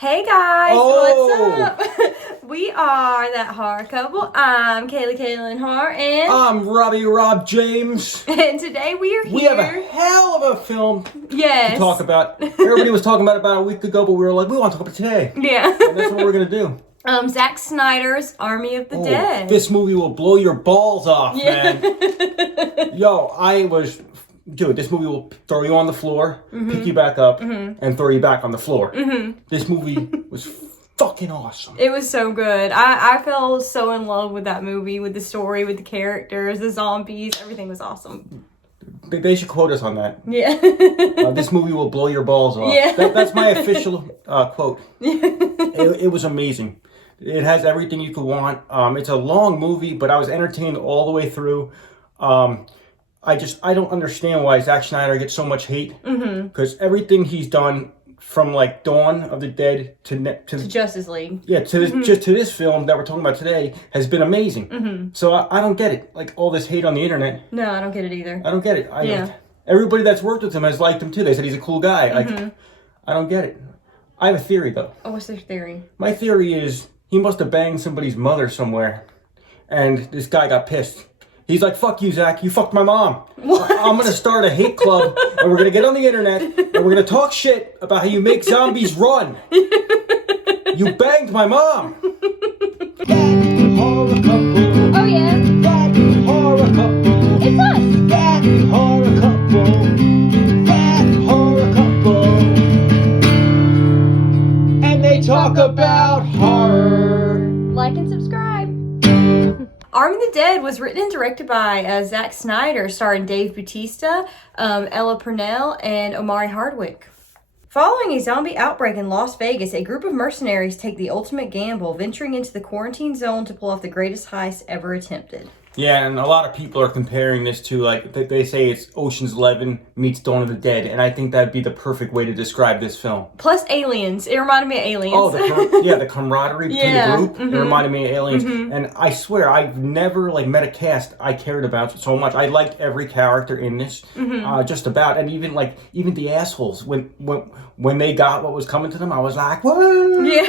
Hey guys, Oh. what's up? We are That Horror Couple. I'm Kaylin Hart, and I'm Rob James. and today we are here. We have a hell of a film yes. to talk about. Everybody was talking about it a week ago, but we were like, we want to talk about it today. Yeah. And that's what we're going to do. Zack Snyder's Army of the Dead. This movie will blow your balls off, Yeah. man. Dude, this movie will throw you on the floor, pick you back up, and throw you back on the floor. This movie was fucking awesome. It was so good. I fell so in love with that movie, with the story, with the characters, the zombies. Everything was awesome. They should quote us on that. Yeah. This movie will blow your balls off. Yeah. That's my official quote. It was amazing. It has everything you could want. It's a long movie, but I was entertained all the way through. I don't understand why Zack Snyder gets so much hate. Because everything he's done from like Dawn of the Dead to Justice League. Yeah, to this, just to this film that we're talking about today has been amazing. So I don't get it. Like all this hate on the internet. No, I don't get it either. I don't get it. Everybody that's worked with him has liked him too. They said he's a cool guy. Like, I don't get it. I have a theory though. Oh, what's their theory? My theory is he must have banged somebody's mother somewhere, and this guy got pissed. He's like, fuck you, Zack. You fucked my mom. What? I'm going to start a hate club, and we're going to get on the internet, and we're going to talk shit about how you make zombies run. You banged my mom. That horror couple. Oh, yeah. That horror couple. It's us. That horror couple. That horror couple. And they talk about horror. Like and subscribe. Army of the Dead was written and directed by Zack Snyder, starring Dave Bautista, Ella Purnell, and Omari Hardwick. Following a zombie outbreak in Las Vegas, a group of mercenaries take the ultimate gamble, venturing into the quarantine zone to pull off the greatest heist ever attempted. Yeah, and a lot of people are comparing this to, like, they say it's Ocean's 11 meets Dawn of the Dead, and I think that'd be the perfect way to describe this film. Plus aliens. It reminded me of aliens. Oh, the camaraderie between the group. It reminded me of aliens. And I swear, I've never, like, met a cast I cared about so much. I liked every character in this, just about. And even the assholes, when they got what was coming to them, I was like, whoa! Yeah.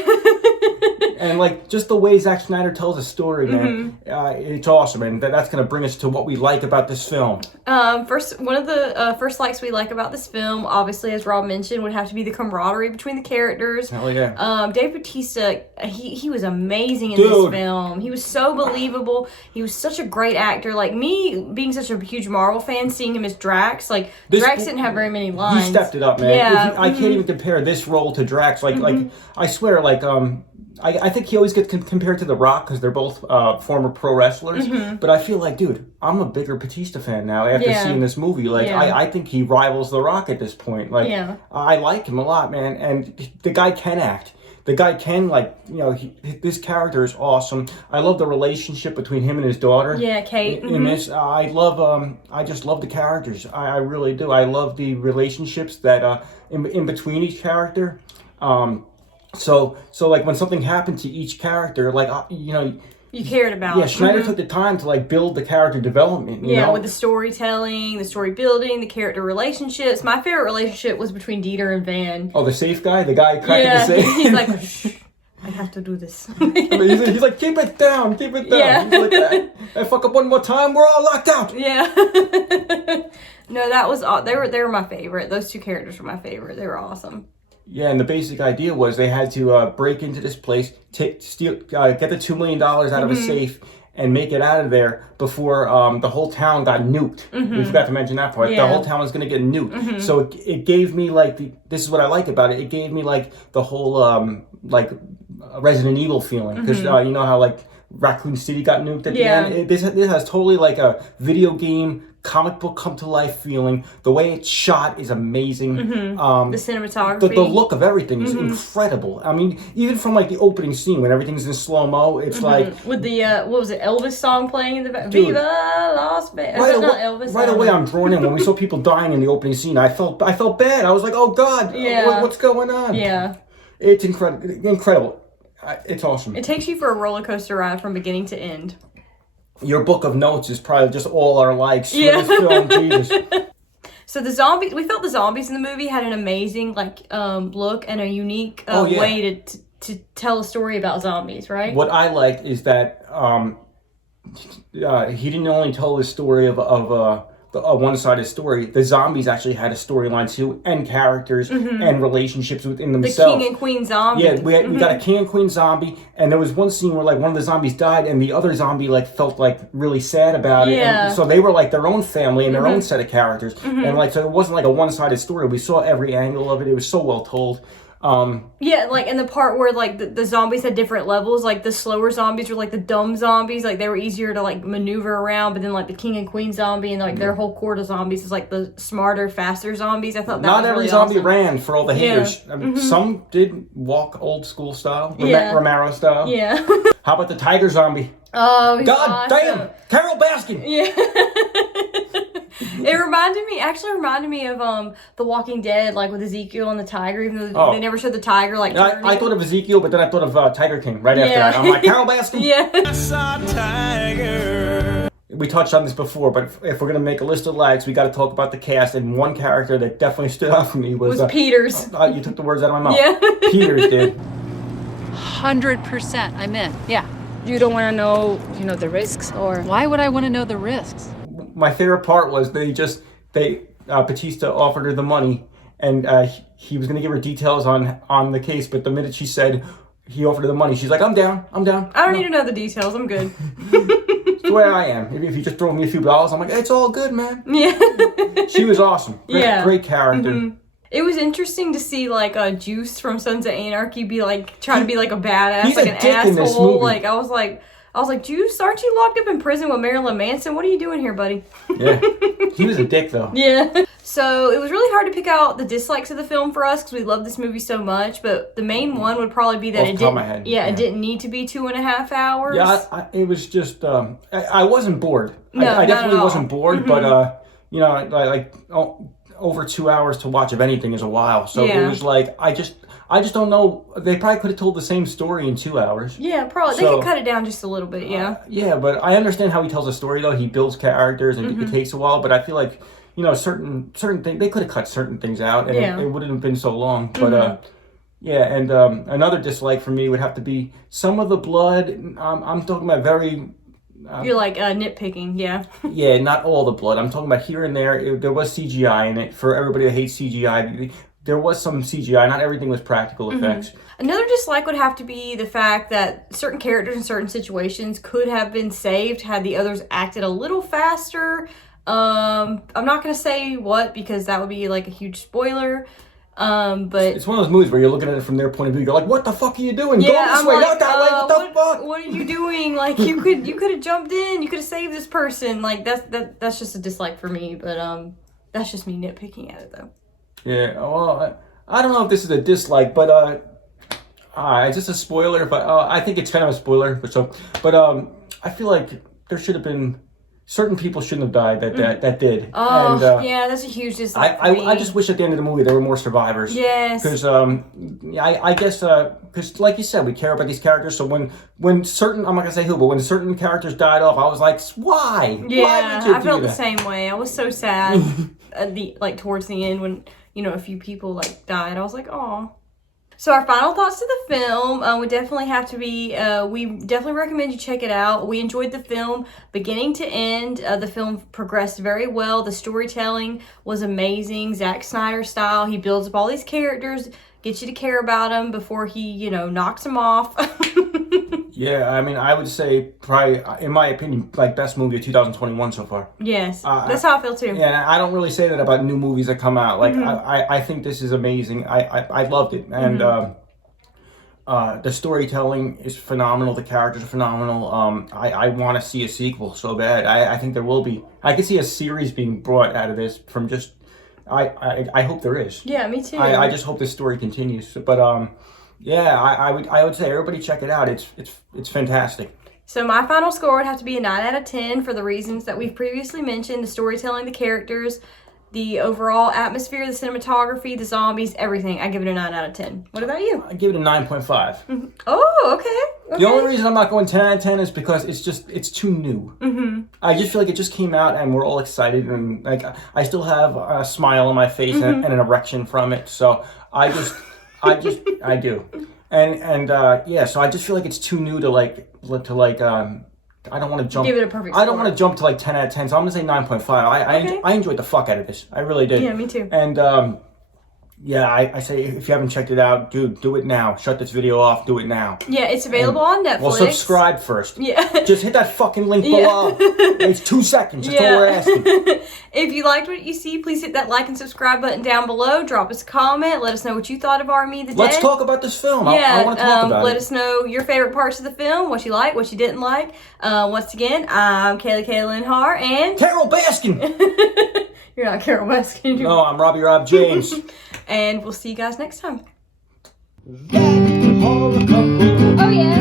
And, like, just the way Zack Snyder tells a story, man, it's awesome. And that's going to bring us to what we like about this film. One of the first likes we like about this film, obviously, as Rob mentioned, would have to be the camaraderie between the characters. Hell yeah. Dave Bautista, he was amazing in this film. He was so believable. He was such a great actor. Like, me, being such a huge Marvel fan, seeing him as Drax, like, Drax didn't have very many lines. He stepped it up, man. Yeah. I can't even compare this role to Drax. Like, I swear, like, I think he always gets compared to The Rock because they're both former pro wrestlers. But I feel like, dude, I'm a bigger Batista fan now after seeing this movie. Like, I think he rivals The Rock at this point. Like, I like him a lot, man. And the guy can act. The guy can, like, you know, this character is awesome. I love the relationship between him and his daughter. Yeah, Kate. In this, I just love the characters. I really do. I love the relationships that in between each character. So like when something happened to each character, like, you know, you cared about. Yeah, Schneider took the time to, like, build the character development. You know? With the storytelling, the story building, the character relationships. My favorite relationship was between Dieter and Van. Oh, the safe guy? The guy cracking the safe? He's like, shh, I have to do this. he's like, keep it down. Yeah. He's like, I fuck up one more time, we're all locked out. Yeah. No, that was, they were my favorite. Those two characters were my favorite. They were awesome. Yeah, and the basic idea was they had to break into this place, steal, get the $2 million out of a safe, and make it out of there before the whole town got nuked. We forgot to mention that part. Yeah. The whole town was going to get nuked. So it gave me, like, this is what I like about it. It gave me, like, the whole, like, Resident Evil feeling. Because you know how, like, Raccoon City got nuked at the end? This has totally, like, a video game, comic book come to life feeling. The way it's shot is amazing. The cinematography, the look of everything is incredible. I mean, even from, like, the opening scene when everything's in slow-mo, it's like with the what was it, Elvis song playing in the back? Viva Las Vegas. Right away I'm drawn in. When we saw people dying in the opening scene, I felt bad. I was like, oh god, what's going on? It's incredible. It's awesome. It takes you for a roller coaster ride from beginning to end. Your book of notes is probably just all our likes for this film. Jesus. So we felt the zombies in the movie had an amazing look and a unique way to tell a story about zombies, right? What I liked is that he didn't only tell the story of a one-sided story. The zombies actually had a storyline too, and characters and relationships within themselves. The king and queen zombie. Yeah, we got a king and queen zombie, and there was one scene where one of the zombies died, and the other zombie felt really sad about it. Yeah. And so they were their own family and their own set of characters, and so it wasn't a one-sided story. We saw every angle of it. It was so well told. Yeah, and the part where the zombies had different levels, the slower zombies were the dumb zombies, they were easier to maneuver around, but then the king and queen zombie and their whole court of zombies is the smarter, faster zombies. I thought that not was every really zombie awesome. ran for all the haters. I mean, some did walk old school style, Romero style. Yeah. How about the tiger zombie? Oh, he's God awesome. damn, Carol Baskin. Yeah. It reminded me of The Walking Dead, with Ezekiel and the tiger, even though they never showed the tiger turning. I thought of Ezekiel, but then I thought of Tiger King right after that. I'm like, Carol Baskin? Yeah. I saw Tiger. We touched on this before, but if we're going to make a list of likes, we got to talk about the cast, and one character that definitely stood out for me was Peters. You took the words out of my mouth. Yeah. Peters did. 100% I'm in. Yeah. You don't want to know, the risks or... Why would I want to know the risks? My favorite part was Batista offered her the money, and he was going to give her details on the case, but the minute she said he offered her the money, she's like, I'm down. I don't need to know the details. I'm good. It's the way I am. If you just throw me a few dollars, I'm like, it's all good, man. Yeah. She was awesome. Great character. Mm-hmm. It was interesting to see Juice from Sons of Anarchy be trying to be a badass, He's an a dick in this asshole. movie. I was like, Juice, aren't you locked up in prison with Marilyn Manson? What are you doing here, buddy? Yeah. He was a dick though. Yeah. So it was really hard to pick out the dislikes of the film for us because we love this movie so much. But the main one would probably be that it didn't need to be 2.5 hours. Yeah, it was just I wasn't bored. No, I definitely not at wasn't bored, but over 2 hours to watch of anything is a while. So it was I just don't know. They probably could have told the same story in 2 hours. Yeah, probably. They could cut it down just a little bit, yeah. Yeah, but I understand how he tells a story, though. He builds characters, and it takes a while. But I feel like, certain things, they could have cut certain things out, and it wouldn't have been so long. But, and another dislike for me would have to be some of the blood. I'm talking about very... You're nitpicking, yeah. Yeah, not all the blood. I'm talking about here and there. There was CGI in it. For everybody that hates CGI... There was some CGI. Not everything was practical effects. Another dislike would have to be the fact that certain characters in certain situations could have been saved had the others acted a little faster. I'm not going to say what because that would be a huge spoiler. But it's one of those movies where you're looking at it from their point of view. You're like, "What the fuck are you doing? Yeah, Go this way, not that way. What the fuck? What are you doing? You could have jumped in. You could have saved this person. That's just a dislike for me. But that's just me nitpicking at it though. Yeah, well, I don't know if this is a dislike, but it's just a spoiler. But I think it's kind of a spoiler. But I feel like there should have been certain people shouldn't have died that did. Oh, and, yeah, that's a huge dislike. I just wish at the end of the movie there were more survivors. Yes. Because I guess because like you said, we care about these characters. So when certain, I'm not gonna say who, but when certain characters died off, I was like, why? Yeah, why did you I felt do the same way. I was so sad at towards the end when a few people died. I was like, oh. So our final thoughts to the film would definitely have to be, we definitely recommend you check it out. We enjoyed the film beginning to end. The film progressed very well. The storytelling was amazing, Zack Snyder style. He builds up all these characters, gets you to care about them before he, knocks them off. Yeah, I mean, I would say probably, in my opinion, best movie of 2021 so far. Yes, that's how I feel too. Yeah, I don't really say that about new movies that come out. I think this is amazing. I loved it, and the storytelling is phenomenal. The characters are phenomenal. I want to see a sequel so bad. I think there will be. I could see a series being brought out of this from just. I hope there is. Yeah, me too. I just hope this story continues. But yeah, I would say everybody check it out. It's fantastic. So my final score would have to be a 9 out of 10 for the reasons that we've previously mentioned: the storytelling, the characters, the overall atmosphere, the cinematography, the zombies, everything. I give it a 9 out of 10. What about you? I give it a 9.5. Oh, okay. The only reason I'm not going 10 out of 10 is because it's too new. Mm-hmm. I just feel like it just came out and we're all excited and like I still have a smile on my face and an erection from it. So I do. And yeah, so I just feel like it's too new to I don't want to jump. Give it a perfect I don't score. want to jump to like 10 out of 10. So I'm gonna say 9.5. I enjoyed the fuck out of this. I really did. Yeah, me too. And yeah, I say if you haven't checked it out, dude, do it now. Shut this video off. Do it now. Yeah, it's available on Netflix. Well, subscribe first. Yeah. Just hit that fucking link below. It's 2 seconds. That's all we're asking. If you liked what you see, please hit that like and subscribe button down below. Drop us a comment. Let us know what you thought of Army of the Dead. Let's talk about this film. Yeah, I want to talk about let it. us know your favorite parts of the film, what you like, what you didn't like. Once again, I'm Kayla Har, and Carol Baskin. you're not Carol Baskin. No, I'm Rob James. And we'll see you guys next time. Horror couple. Oh yeah.